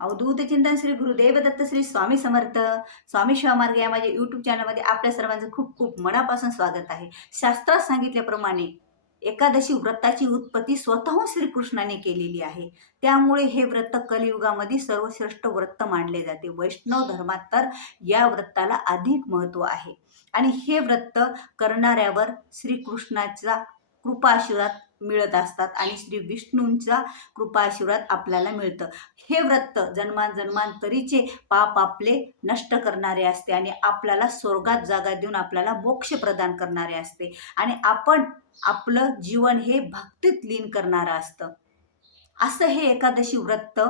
अवधूत चिंतन श्री गुरुदेव दत्त श्री स्वामी समर्थ स्वामी शिवामार्ग या माझ्या यूट्यूब चॅनलमध्ये आपल्या सर्वांचं खूप खूप मनापासून स्वागत आहे. शास्त्रात सांगितल्याप्रमाणे एकादशी व्रताची उत्पत्ती स्वतःहून श्रीकृष्णाने केलेली आहे. त्यामुळे हे व्रत कलियुगामध्ये सर्वश्रेष्ठ व्रत मानले जाते. वैष्णव धर्मात तर या व्रताला अधिक महत्त्व आहे आणि हे व्रत करणाऱ्यावर श्रीकृष्णाचा कृपा आशीर्वाद मिळत असतात आणि श्री विष्णूंचा कृपा आशीर्वाद आपल्याला मिळतं. हे व्रत जन्मांतरीचे पाप आपले नष्ट करणारे असते आणि आपल्याला स्वर्गात जागा देऊन आपल्याला मोक्ष प्रदान करणारे असते आणि आपण आपलं जीवन हे भक्तीत लीन करणारं असतं. असं हे एकादशी व्रत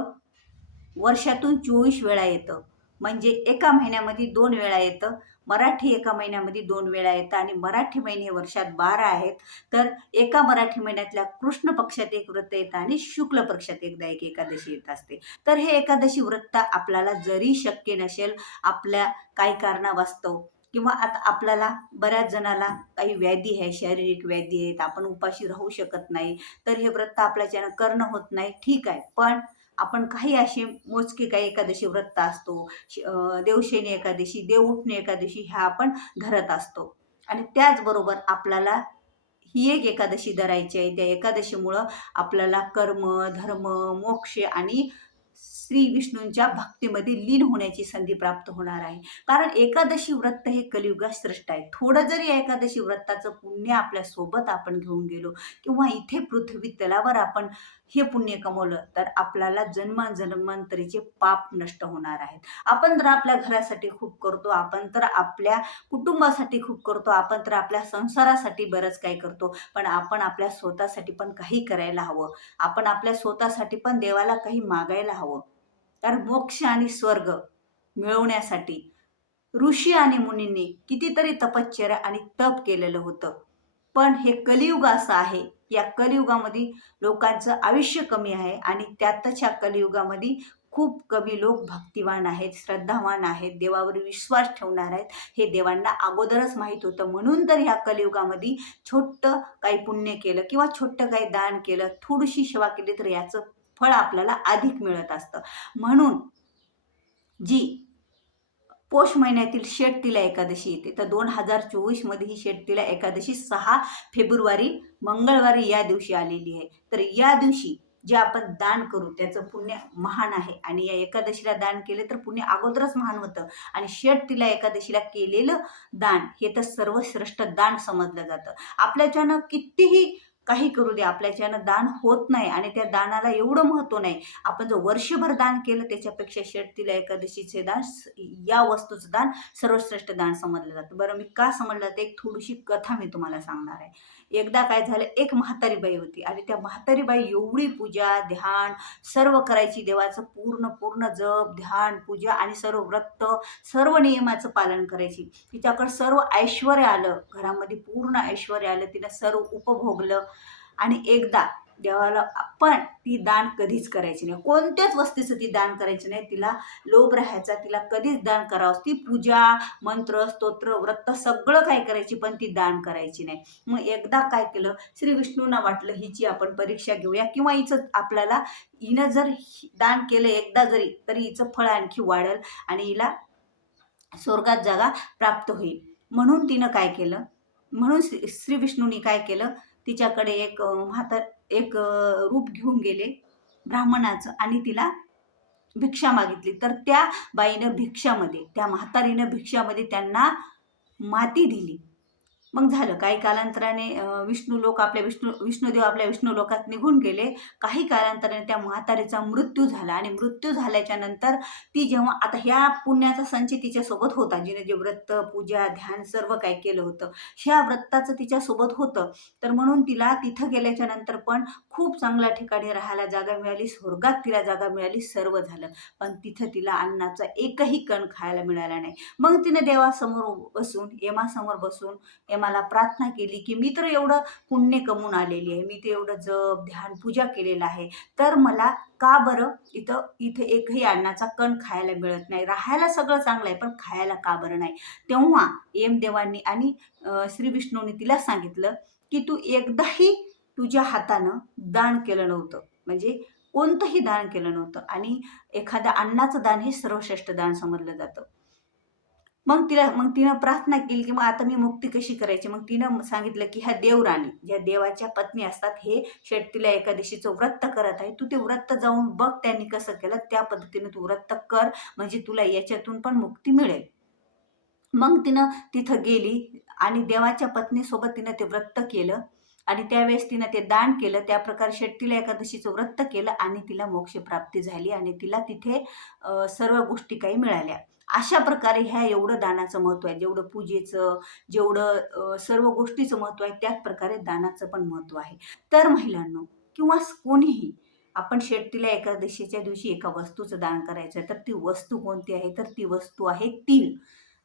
वर्षातून 24 वेळा येतं. म्हणजे एका महिन्यामध्ये 2 वेळा येतं. मराठी एका महिन्यामध्ये 2 वेळा येतं आणि मराठी महिने वर्षात 12 आहेत. तर एका मराठी महिन्यातल्या कृष्ण पक्षात एक व्रत येतं आणि शुक्ल पक्षात एकदा एक एकादशी येत असते. तर हे एकादशी व्रत आपल्याला जरी शक्य नसेल, आपल्या काही कारणावास्तव किंवा आता आपल्याला बऱ्याच जणाला काही व्याधी आहे, शारीरिक व्याधी आहेत, आपण उपाशी राहू शकत नाही, तर हे व्रत आपल्याच्यानं करणं होत नाही, ठीक आहे. पण आपण काही असे मोजके काही एकादशी व्रत असतो, देवशयनी एकादशी, देवउठणी एकादशी ह्या आपण धरत असतो आणि त्याचबरोबर आपल्याला ही एक एकादशी धरायची आहे. त्या एकादशीमुळं आपल्याला कर्म, धर्म, मोक्ष आणि श्री विष्णूंच्या भक्तीमध्ये लीन होण्याची संधी प्राप्त होणार आहे. कारण एकादशी व्रत हे कलियुगात श्रेष्ठ आहे. थोडं जरी एकादशी व्रताचं पुण्य आपल्या सोबत आपण घेऊन गेलो किंवा इथे पृथ्वी तलावर आपण हे पुण्य कमवलं तर आपल्याला जन्मांतरीचे पाप नष्ट होणार आहेत. आपण तर आपल्या घरासाठी खूप करतो, आपण तर आपल्या कुटुंबासाठी खूप करतो, आपण तर आपल्या संसारासाठी बरंच काही करतो, पण आपण आपल्या स्वतःसाठी पण काही करायला हवं. आपण आपल्या स्वतःसाठी पण देवाला काही मागायला हवं. कारण मोक्ष आणि स्वर्ग मिळवण्यासाठी ऋषी आणि मुनींनी कितीतरी तपश्चर्या आणि तप केलेलं होतं. पण हे कलियुग असं आहे, या कलियुगामध्ये लोकांचं आयुष्य कमी आहे आणि त्यातच ह्या कलियुगामध्ये खूप कमी लोक भक्तिवान आहेत, श्रद्धावान आहेत, देवावर विश्वास ठेवणार आहेत. हे देवांना अगोदरच माहीत होतं. म्हणून तर ह्या कलियुगामध्ये छोटं काही पुण्य केलं किंवा छोटं काही दान केलं, थोडीशी सेवा केली तर याचं फळ आपल्याला अधिक मिळत असतं. म्हणून जी पौष महिन्यातील शेटतीला एकादशी येते. तर 2024 मध्ये ही शेटतीला एकादशी 6 फेब्रुवारी मंगळवारी या दिवशी आलेली आहे. तर या दिवशी जे आपण दान करू त्याचं पुण्य महान आहे आणि या एकादशीला दान केले तर पुण्य अगोदरच महान होतं आणि शेटतीला एकादशीला केलेलं दान हे तर सर्वश्रेष्ठ दान समजलं जातं. आपल्याच्यानं कितीही काही करू दे, आपल्याच्यानं दान होत नाही आणि त्या दानाला एवढं महत्त्व नाही. आपण जर वर्षभर दान केलं त्याच्यापेक्षा शेटतीला एकादशीचे दान या वस्तूचं दान सर्वश्रेष्ठ दान समजलं जातं. बरं, मी का समजलं जातं एक थोडीशी कथा मी तुम्हाला सांगणार आहे. एकदा काय झालं, एक म्हातारी बाई होती आणि त्या म्हातारी बाई एवढी पूजा, ध्यान सर्व करायची, देवाचं पूर्ण जप, ध्यान, पूजा आणि सर्व व्रत, सर्व नियमाचं पालन करायची. तिच्याकडे सर्व ऐश्वर्य आलं, घरामध्ये पूर्ण ऐश्वर्य आलं, तिनं सर्व उपभोगलं आणि एकदा देवाला पण ती दान कधीच करायची नाही. कोणत्याच वस्तूचं ती दान करायची नाही. तिला लोभ राहायचा, तिला कधीच दान करावंच. ती पूजा, मंत्र, स्तोत्र, व्रत सगळं काय करायची, पण ती दान करायची नाही. मग एकदा काय केलं, श्री विष्णूंना वाटलं हिची आपण परीक्षा घेऊया किंवा हिचं आपल्याला, हिनं जर दान केलं एकदा जरी, तरी हिचं फळ आणखी वाढेल आणि हिला स्वर्गात जागा प्राप्त होईल. म्हणून तिनं काय केलं, म्हणून श्री विष्णूंनी काय केलं, तिच्याकडे एक रूप घेऊन गेले ब्राह्मणाचं आणि तिला भिक्षा मागितली. तर त्या बाईनं भिक्षामध्ये, त्या म्हातारीनं भिक्षामध्ये त्यांना माती दिली. मग झालं काही कालांतराने विष्णुदेव आपल्या विष्णू लोकात निघून गेले. काही कालांतराने त्या म्हातारीचा मृत्यू झाला आणि मृत्यू झाल्याच्या नंतर ती जेव्हा, आता ह्या पुण्याचा संचय तिच्यासोबत होता, जिने जे व्रत, पूजा, ध्यान सर्व काय केलं होतं, ह्या व्रताचं तिच्यासोबत होतं. तर म्हणून तिला तिथं गेल्याच्या नंतर पण खूप चांगल्या ठिकाणी राहायला जागा मिळाली, स्वर्गात तिला जागा मिळाली, सर्व झालं. पण तिथं तिला अन्नाचा एकही कण खायला मिळाला नाही. मग तिने देवासमोर बसून, यमासमोर बसून मला प्रार्थना केली की मी तर एवढं पुण्य कमवून आलेली आहे, मी ते एवढं जप, ध्यान, पूजा केलेलं आहे, तर मला का बरं इथं एकही अन्नाचा कण खायला मिळत नाही. राहायला सगळं चांगलं आहे पण खायला का बरं नाही. तेव्हा यमदेवांनी आणि श्री विष्णूंनी तिला सांगितलं की तू एकदाही तुझ्या हातानं दान केलं नव्हतं, म्हणजे कोणतंही दान केलं नव्हतं आणि एखाद्या अन्नाचं दान हे सर्वश्रेष्ठ दान समजलं जातं. मग तिनं प्रार्थना केली, की मग आता मी मुक्ती कशी करायची? मग तिनं सांगितलं, की ह्या देवराणी, ज्या देवाच्या पत्नी असतात, हे षटतिला एकादशीचं व्रत करत आहे. तू ते व्रत जाऊन बघ त्यांनी कसं केलं, त्या पद्धतीने तू व्रत कर, म्हणजे तुला याच्यातून पण मुक्ती मिळेल. मग तिनं तिथं गेली आणि देवाच्या पत्नीसोबत तिनं ते व्रत केलं आणि त्यावेळेस तिनं ते दान केलं. त्याप्रकारे षटतिला एकादशीचं व्रत केलं आणि तिला मोक्षप्राप्ती झाली आणि तिला तिथे सर्व गोष्टी काही मिळाल्या. अशा प्रकारे ह्या एवढं दानाचं महत्त्व आहे. जेवढं पूजेचं, जेवढं सर्व गोष्टीचं महत्त्व आहे, त्याच प्रकारे दानाचं पण महत्त्व आहे. तर महिलांनो किंवा कोणीही आपण षटतिला एकादशीच्या दिवशी एका वस्तूचं दान करायचं आहे, तर ती वस्तू कोणती आहे? तर ती वस्तू आहे तीळ.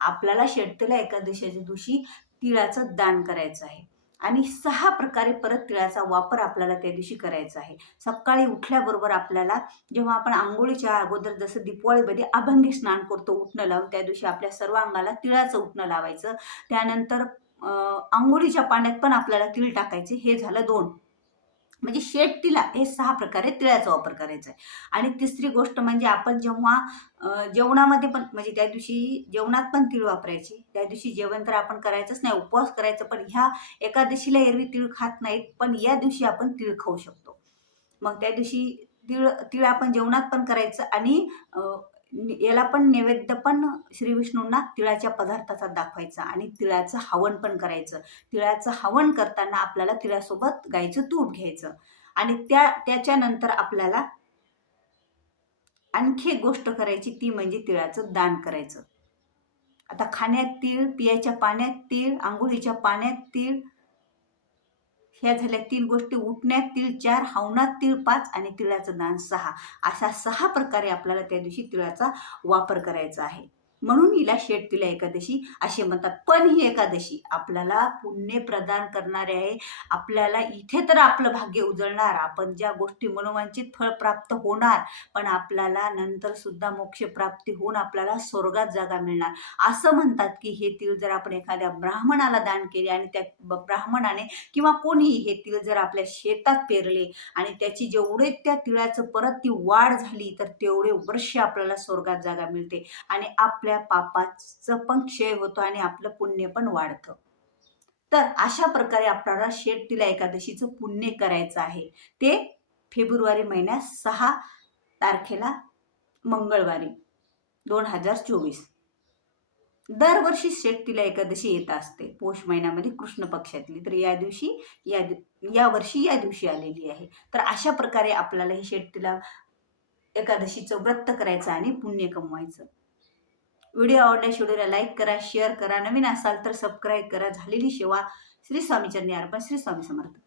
आपल्याला षटतिला एकादशीच्या दिवशी तिळाचं दान करायचं आहे आणि 6 प्रकारे परत तिळाचा वापर आपल्याला त्या दिवशी करायचा आहे. सकाळी उठल्याबरोबर आपल्याला जेव्हा आपण अंघोळीच्या अगोदर जसं दीपावळीमध्ये अभंगी स्नान करतो उटणं लावून, त्या दिवशी आपल्या सर्व अंगाला तिळाचं उटणं लावायचं. त्यानंतर अंघोळीच्या पाण्यात पण आपल्याला तीळ टाकायचे. हे झालं 2. म्हणजे षटतिला हे 6 प्रकारे तिळाचा वापर करायचा आहे. आणि तिसरी गोष्ट म्हणजे आपण जेव्हा जेवणामध्ये पण म्हणजे त्या दिवशी जेवणात पण तीळ वापरायचे. त्या दिवशी जेवण तर आपण करायचंच नाही, उपवास करायचा. पण ह्या एकादशीला एरवी तीळ खात नाहीत, पण या दिवशी आपण तीळ खाऊ शकतो. मग त्या दिवशी तीळ तीळ आपण जेवणात पण करायचं आणि याला पण नैवेद्य पण श्री विष्णूंना तिळाच्या पदार्थाचा दाखवायचा आणि तिळाचं हवन पण करायचं. तिळाचं हवन करताना आपल्याला तिळासोबत गाईचं तूप घ्यायचं आणि त्याच्यानंतर आपल्याला आणखी एक गोष्ट करायची, ती म्हणजे तिळाचं दान करायचं. आता खाण्यात तीळ, पियाच्या पाण्यात तीळ, अंघोळीच्या पाण्यात तीळ, ह्या झाल्या 3 गोष्टी. उठण्यात तीळ 4, हवनात तीळ 5 आणि तिळाचं दान 6. अशा 6 प्रकारे आपल्याला त्या दिवशी तिळाचा वापर करायचा आहे. म्हणून हिला षटतिला एकादशी असे म्हणतात. पण ही एकादशी आपल्याला पुण्य प्रदान करणारी आहे. आपल्याला इथे तर आपलं भाग्य उजळणार, आपण ज्या गोष्टी मनोवांछित फळ प्राप्त होणार, पण आपल्याला नंतर सुद्धा मोक्षप्राप्ती होऊन आपल्याला स्वर्गात जागा मिळणार. असं म्हणतात, की हे तीळ जर आपण एखाद्या ब्राह्मणाला दान केले आणि त्या ब्राह्मणाने किंवा कोणीही हे तीळ जर आपल्या शेतात पेरले आणि त्याची जेवढे त्या तिळाचं परत ती वाढ झाली, तर तेवढे वर्ष आपल्याला स्वर्गात जागा मिळते आणि आपल्या पापाचं पण क्षय होतो आणि आपलं पुण्य पण वाढतं. तर अशा प्रकारे आपल्याला षटतिला एकादशीचं पुण्य करायचं आहे. ते फेब्रुवारी महिन्यात 6 तारखेला मंगळवारी 2024. दरवर्षी षटतिला एकादशी येत असते पौष महिन्यामध्ये कृष्ण पक्षातली. तर या वर्षी या दिवशी आलेली आहे. तर अशा प्रकारे आपल्याला हे षटतिला एकादशीचं व्रत करायचं आणि पुण्य कमवायचं. व्हिडिओ आवडल्यास व्हिडिओला लाईक करा, शेअर करा. नवीन असाल तर सबस्क्राईब करा. झालेली सेवा श्री स्वामी चरणी अर्पण. श्री स्वामी समर्थ.